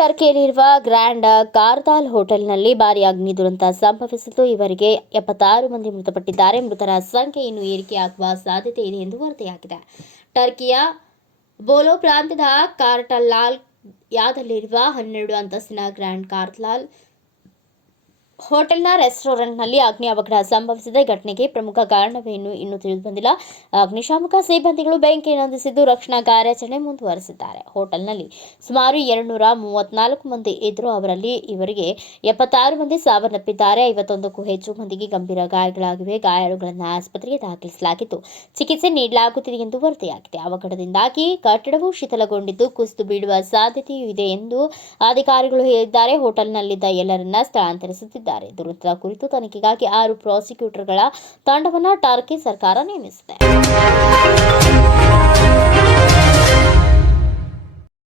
ಟರ್ಕಿಯಲ್ಲಿರುವ grand ಕಾರ್ದಾಲ್ ಹೋಟೆಲ್ನಲ್ಲಿ ಭಾರೀ ಅಗ್ನಿ ದುರಂತ ಸಂಭವಿಸಿದ್ದು ಇವರಿಗೆ 76 ಮಂದಿ ಮೃತಪಟ್ಟಿದ್ದಾರೆ. ಮೃತರ ಸಂಖ್ಯೆ ಇನ್ನೂ ಏರಿಕೆಯಾಗುವ ಸಾಧ್ಯತೆ ಇದೆ ಎಂದು ವರದಿಯಾಗಿದೆ. ಟರ್ಕಿಯ ಬೋಲೋ ಪ್ರಾಂತ್ಯದ ಕಾರ್ಟಲಾಲ್ ಯಾದಲ್ಲಿರುವ 12 ಅಂತಸ್ತಿನ ಗ್ರ್ಯಾಂಡ್ ಕಾರ್ದಾಲ್ ಹೋಟೆಲ್ನ ರೆಸ್ಟೋರೆಂಟ್ನಲ್ಲಿ ಅಗ್ನಿ ಅವಘಡ ಸಂಭವಿಸಿದೆ. ಘಟನೆಗೆ ಪ್ರಮುಖ ಕಾರಣವೇನು ಇನ್ನೂ ತಿಳಿದುಬಂದಿಲ್ಲ. ಅಗ್ನಿಶಾಮಕ ಸಿಬ್ಬಂದಿಗಳು ಬೆಂಕಿ ನಂದಿಸಿದ್ದು ರಕ್ಷಣಾ ಕಾರ್ಯಾಚರಣೆ ಮುಂದುವರೆಸಿದ್ದಾರೆ. ಹೋಟೆಲ್ನಲ್ಲಿ ಸುಮಾರು 234 ಮಂದಿ ಇದ್ದರು. ಅವರಲ್ಲಿ ಇವರಿಗೆ 76 ಮಂದಿ ಸಾವನ್ನಪ್ಪಿದ್ದಾರೆ. 51ಕ್ಕೂ ಹೆಚ್ಚು ಮಂದಿಗೆ ಗಂಭೀರ ಗಾಯಗಳಾಗಿವೆ. ಗಾಯಾಳುಗಳನ್ನು ಆಸ್ಪತ್ರೆಗೆ ದಾಖಲಿಸಲಾಗಿದ್ದು ಚಿಕಿತ್ಸೆ ನೀಡಲಾಗುತ್ತಿದೆ ಎಂದು ವರದಿಯಾಗಿದೆ. ಅವಘಡದಿಂದಾಗಿ ಕಟ್ಟಡವು ಶಿಥಿಲಗೊಂಡಿದ್ದು ಕುಸಿದು ಬೀಳುವ ಸಾಧ್ಯತೆಯೂ ಇದೆ ಎಂದು ಅಧಿಕಾರಿಗಳು ಹೇಳಿದ್ದಾರೆ. ಹೋಟೆಲ್ನಲ್ಲಿದ್ದ ಎಲ್ಲರನ್ನ ಸ್ಥಳಾಂತರಿಸುತ್ತಿದ್ದಾರೆ. ದುರಂತದ ಕುರಿತು ತನಿಖೆಗಾಗಿ 6 ಪ್ರಾಸಿಕ್ಯೂಟರ್ಗಳ ತಂಡವನ್ನು ಟರ್ಕಿ ಸರ್ಕಾರ ನೇಮಿಸಿದೆ.